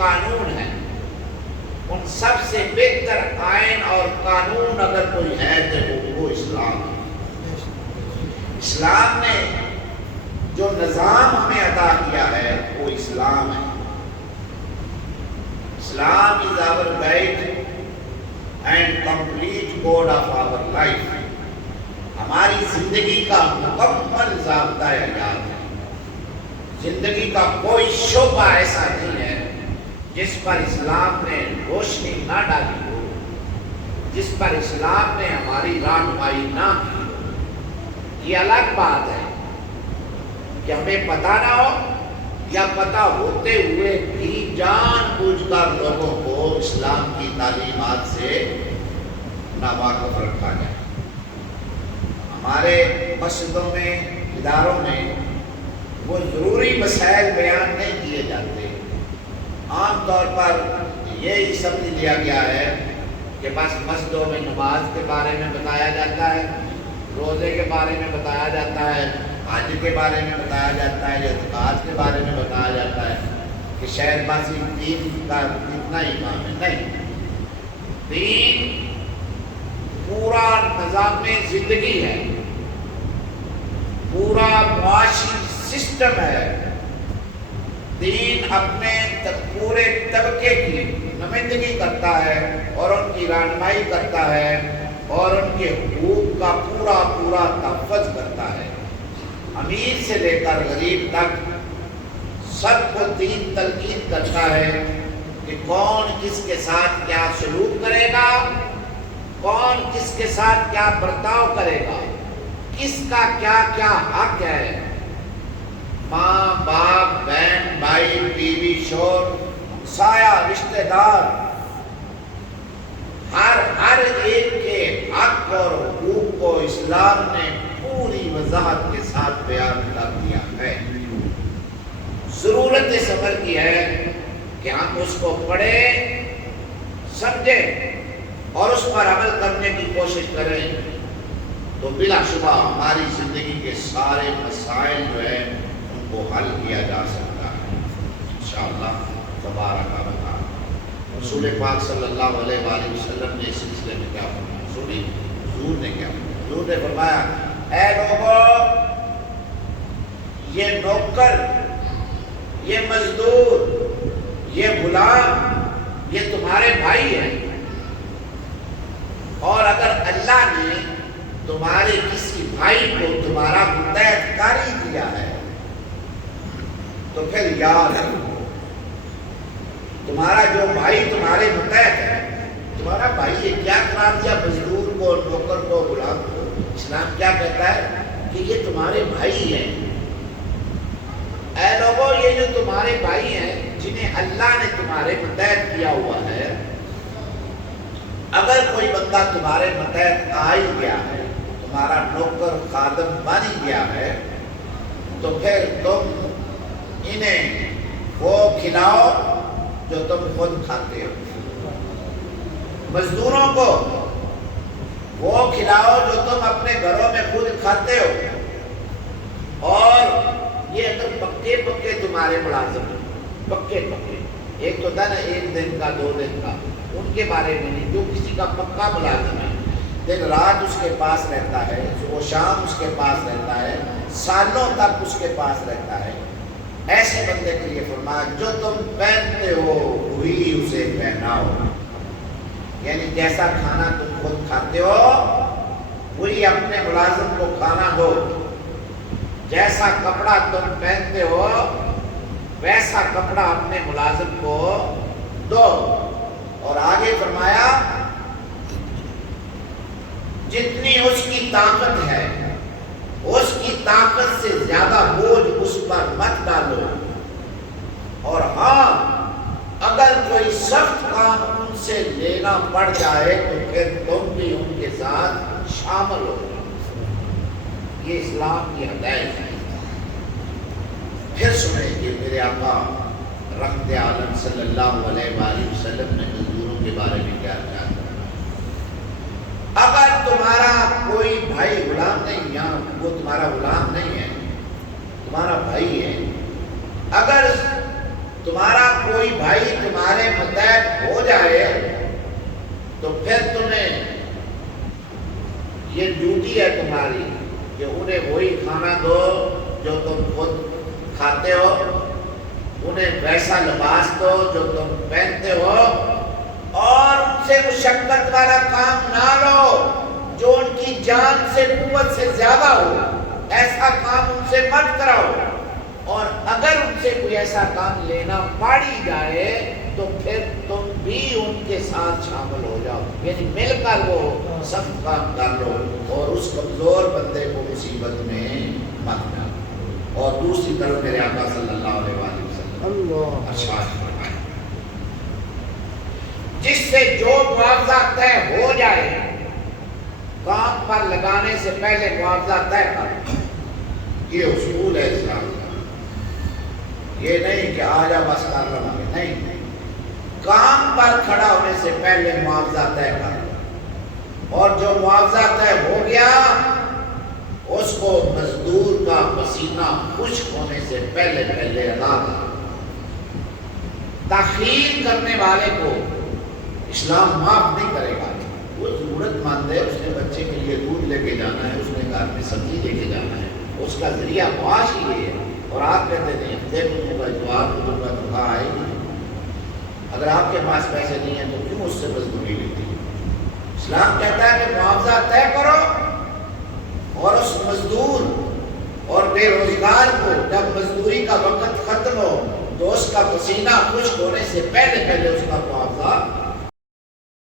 قانون ہیں، ان سب سے بہتر آئین اور قانون اگر کوئی ہے تو وہ اسلام ہے۔ اسلام نے جو نظام ہمیں عطا کیا ہے وہ اسلام ہے۔ اسلام از our guide and complete code of our life۔ ہماری زندگی کا مکمل ضابطۂ حیات ہے۔ زندگی کا کوئی شعبہ ایسا نہیں ہے جس پر اسلام نے روشنی نہ ڈالی ہو، جس پر اسلام نے ہماری رہنمائی نہ کی ہو۔ یہ الگ بات ہے کہ ہمیں پتہ نہ ہو یا پتہ ہوتے ہوئے بھی جان بوجھ کر لوگوں کو اسلام کی تعلیمات سے ناواقف رکھا جائے۔ ہمارے مسجدوں میں، اداروں میں وہ ضروری مسائل بیان نہیں کیے جاتے۔ عام طور پر یہ سمجھ لیا گیا ہے کہ بس مسجدوں میں نماز کے بارے میں بتایا جاتا ہے، روزے کے بارے میں بتایا جاتا ہے، حج کے بارے میں بتایا جاتا ہے، یا زکوٰۃ کے بارے میں بتایا جاتا ہے کہ شاید بس دین کا اتنا ہی کام ہے۔ نہیں، دین پورا نظام زندگی ہے، پورا معاشی سسٹم ہے۔ دین اپنے پورے طبقے کی نمائندگی کرتا ہے اور ان کی رہنمائی کرتا ہے اور ان کے حقوق کا پورا تحفظ کرتا ہے۔ امیر سے لے کر غریب تک سب کو دین تلقین کرتا ہے کہ کون کس کے ساتھ کیا سلوک کرے گا، کون کس کے ساتھ کیا برتاؤ کرے گا، کس کا کیا کیا حق ہے۔ ماں، باپ، بہن، بھائی، بیوی، شوہر، سایہ، رشتہ دار، ہر ایک کے حق اور حقوق کو اسلام نے پوری وضاحت کے ساتھ بیان کر دیا ہے۔ ضرورت اس عمل کی ہے کہ ہم اس کو پڑھیں، سمجھیں اور اس پر عمل کرنے کی کوشش کریں تو بلا شبہ ہماری زندگی کے سارے مسائل جو ہیں ان کو حل کیا جا سکتا ہے انشاءاللہ تبارک و تعالی۔ رسول پاک صلی اللہ علیہ وآلہ وسلم نے اس سلسلے میں کیا فرمایا؟ سنی حضور نے کیا فرمایا؟ حضور نے فرمایا، اے لوگوں، یہ نوکر، یہ مزدور، یہ غلام، یہ تمہارے بھائی ہیں، اور اگر اللہ نے تمہارے کسی بھائی کو تمہارا متحد کاری دیا ہے تو پھر یاد رکھو، تمہارا جو بھائی تمہارے متحد ہے، تمہارا بھائی ہے، کیا قرار دیا مزدور کو، نوکر کو، غلام کو؟ اسلام کیا کہتا ہے کہ یہ تمہارے بھائی ہیں۔ اے لوگوں، یہ جو تمہارے بھائی ہیں جنہیں اللہ نے تمہارے متحد کیا ہوا ہے، اگر کوئی بندہ تمہارے متحد آ ہی گیا ہے، تمہارا نوکر خادم بن ہی گیا ہے، تو پھر تم انہیں وہ کھلاؤ جو تم خود کھاتے ہو۔ مزدوروں کو وہ کھلاؤ جو تم اپنے گھروں میں خود کھاتے ہو۔ اور یہ اگر پکے پکے تمہارے ملازم ہیں، پکے پکے، ایک تو تھا نا 1 دن کا 2 دن کا، ان کے بارے میں نہیں، جو کسی کا پکا ملازم ہے، دن رات اس کے پاس رہتا ہے، صبح و شام اس کے پاس رہتا ہے، سالوں تک اس کے پاس رہتا ہے، ایسے بندے کے لیے فرمایا جو تم پہنتے ہو وہی اسے پہناؤ۔ یعنی جیسا کھانا تم خود کھاتے ہو وہی اپنے ملازم کو کھانا دو، جیسا کپڑا تم پہنتے ہو ویسا کپڑا اپنے ملازم کو دو۔ اور آگے فرمایا جتنی اس کی طاقت ہے اس کی طاقت سے زیادہ بوجھ اس پر مت ڈالو، اور ہاں اگر کوئی سخت کام ان سے لینا پڑ جائے تو پھر تم بھی ان کے ساتھ شامل ہو جاؤ۔ یہ اسلام کی ہدایت ہے۔ پھر سنیں کہ میرے آقا رحمت عالم صلی اللہ علیہ وآلہ وسلم نے مزدوروں کے بارے میں کیا کہا۔ اگر تمہارا کوئی بھائی غلام نہیں، یہاں وہ تمہارا غلام نہیں ہے، تمہارا بھائی ہے، اگر تمہارا کوئی کوئی بھائی تمہارے متحد ہو جائے تو پھر تمہیں یہ ڈیوٹی ہے تمہاری کہ انہیں وہی کھانا دو جو تم خود کھاتے ہو، انہیں ویسا لباس دو جو تم پہنتے ہو، اور ان سے مشقت والا کام نہ لو جو ان کی جان سے قوت سے زیادہ ہو، ایسا کام ان سے مت کراؤ، اور اگر ان سے کوئی ایسا کام لینا پڑی جائے تو پھر تم بھی ان کے ساتھ شامل ہو جاؤ، یعنی مل کر وہ سب کام کر لو، اور اس کمزور بندے کو مصیبت میں مت ڈالو۔ اور دوسری طرف میرے آقا صلی اللہ علیہ وسلم ارشاد فرمائے جس سے جو معاوضہ طے ہو جائے، کام پر لگانے سے پہلے معاوضہ طے کر، یہ اصول ہے اسلام کا۔ یہ نہیں کہ آ جا بس کر رہا ہے، نہیں، کام پر کھڑا ہونے سے پہلے معاوضہ طے کر، اور جو معاوضہ طے ہو گیا اس کو مزدور کا پسینہ خشک ہونے سے پہلے ادا کر۔ تاخیر کرنے والے کو اسلام معاف نہیں کرے گا۔ وہ ضرورت مند ہے، اس نے بچے کے لیے دودھ لے کے جانا ہے، اس نے گھر میں سبزی لے کے جانا ہے، اس کا ذریعہ معاش ہی یہ ہے، اور آپ کہتے ہیں ہفتے کو دوں گا، اتوار کو دوں گا، تو کہاں آئے گی؟ اگر آپ کے پاس پیسے نہیں ہیں تو کیوں اس سے مزدوری لیتی؟ اسلام کہتا ہے کہ معاوضہ طے کرو، اور اس مزدور اور بے روزگار کو جب مزدوری کا وقت ختم ہو تو اس کا پسینہ خشک ہونے سے پہلے اس کا معاوضہ